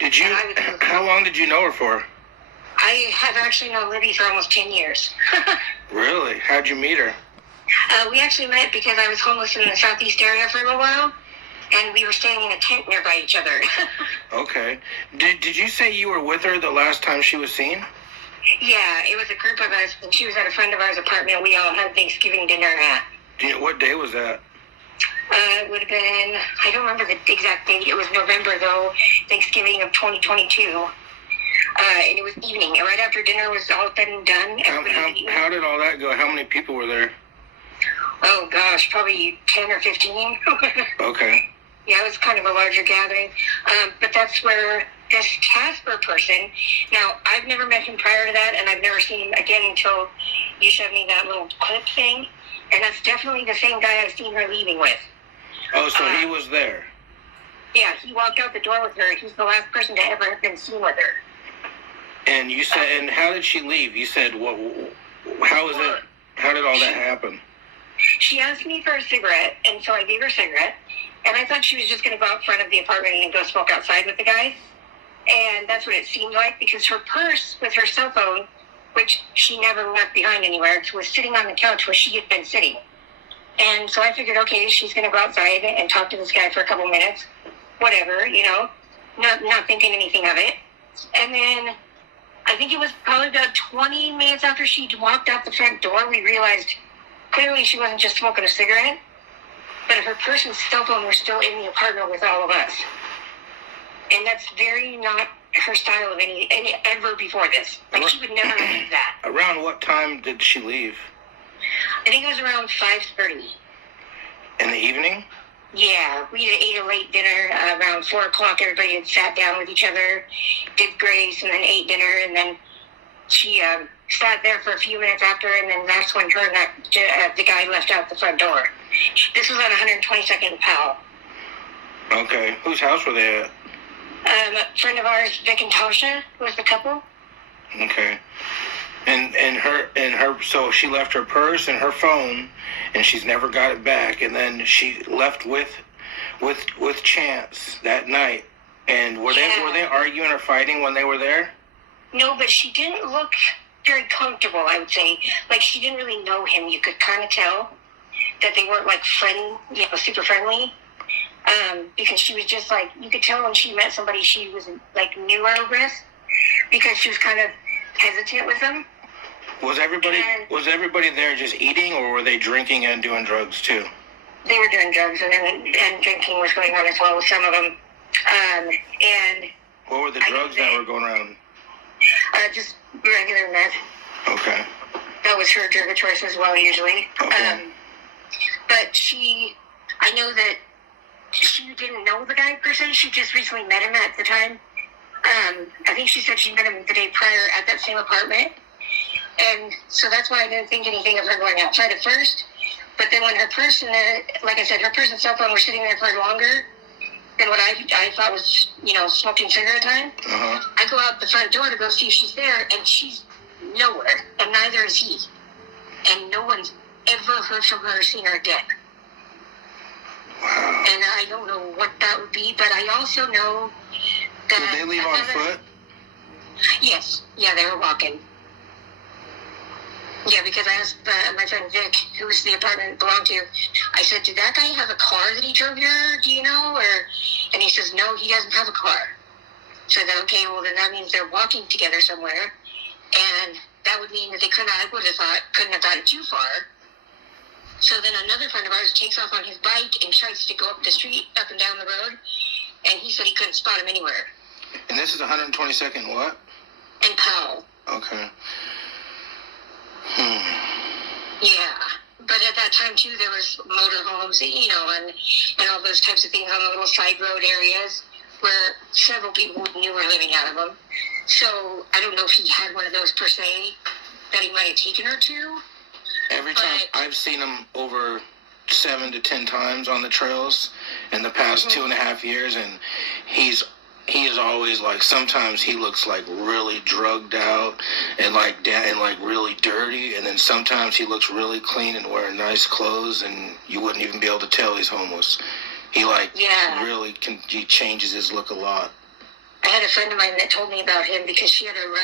Did you? How long did you know her for? I have actually known Libby for almost 10 years. Really? How'd you meet her? We actually met because I was homeless in the southeast area for a little while, and we were staying in a tent nearby each other. Okay. Did you say you were with her the last time she was seen? Yeah, it was a group of us, and she was at a friend of ours' apartment. We all had Thanksgiving dinner at. What day was that? It would have been, I don't remember the exact date. It was November, though, Thanksgiving of 2022. And it was evening. And right after dinner was all said and done. How did all that go? How many people were there? Oh, gosh, probably 10 or 15. Okay. Yeah, it was kind of a larger gathering. But that's where this Casper person, now, I've never met him prior to that, and I've never seen him again until you showed me that little clip thing. And that's definitely the same guy I've seen her leaving with. Oh, so he was there? Yeah, he walked out the door with her. He's the last person to ever have been seen with her. And you said, and how did she leave? You said, how did all that happen? She asked me for a cigarette, and so I gave her a cigarette. And I thought she was just going to go out front of the apartment and go smoke outside with the guy. And that's what it seemed like, because her purse with her cell phone, which she never left behind anywhere, was sitting on the couch where she had been sitting. And so I figured, okay, she's going to go outside and talk to this guy for a couple minutes. Whatever, not thinking anything of it. And then I think it was probably about 20 minutes after she walked out the front door, we realized clearly she wasn't just smoking a cigarette, but her purse and cell phone were still in the apartment with all of us. And that's very not her style of any ever before this. Like, she would never leave that. Around what time did she leave? I think it was around 5:30. In the evening? Yeah, we ate a late dinner. Around 4 o'clock, everybody had sat down with each other, did grace, and then ate dinner. And then she sat there for a few minutes after, and then that's when her and the guy left out the front door. This was on 122nd and Powell. Okay. Whose house were they at? A friend of ours, Vic and Tasha, was the couple. Okay. And her so she left her purse and her phone, and she's never got it back. And then she left with Chance that night. And were they arguing or fighting when they were there? No, but she didn't look very comfortable, I would say. Like, she didn't really know him. You could kind of tell that they weren't like super friendly. Because she was just like, you could tell when she met somebody she was like newer with, because she was kind of hesitant with them. Was everybody there just eating, or were they drinking and doing drugs too? They were doing drugs, and drinking was going on as well with some of them. And what were the drugs that were going around? Just regular meth. Okay. That was her drug of choice as well, usually. Okay. But I know that she didn't know the guy per se. She just recently met him at the time. I think she said she met him the day prior at that same apartment. And so that's why I didn't think anything of her going outside at first. But then when her purse like I said, her purse and cell phone were sitting there for longer than what I thought was, smoking cigarette time. Uh-huh. I go out the front door to go see if she's there, and she's nowhere, and neither is he. And no one's ever heard from her or seen her again. Wow. And I don't know what that would be, but I also know that... Did they leave on foot? Yes. Yeah, they were walking. Yeah, because I asked my friend Vic, who was the apartment belonged to, I said, did that guy have a car that he drove here, do you know? And he says, no, he doesn't have a car. So I said, okay, well, then that means they're walking together somewhere. And that would mean that I would have thought, couldn't have gotten too far. So then another friend of ours takes off on his bike and tries to go up the street, up and down the road. And he said he couldn't spot him anywhere. And this is 122nd what? And Powell. Okay. Yeah. But at that time, too, there was motorhomes, and all those types of things on the little side road areas where several people knew were living out of them. So I don't know if he had one of those per se that he might have taken her to. Every time I've seen him over 7 to 10 times on the trails in the past 2.5 years, and he is always like, sometimes he looks like really drugged out and like really dirty, and then sometimes he looks really clean and wearing nice clothes, and you wouldn't even be able to tell he's homeless. He he changes his look a lot. I had a friend of mine that told me about him because she had a run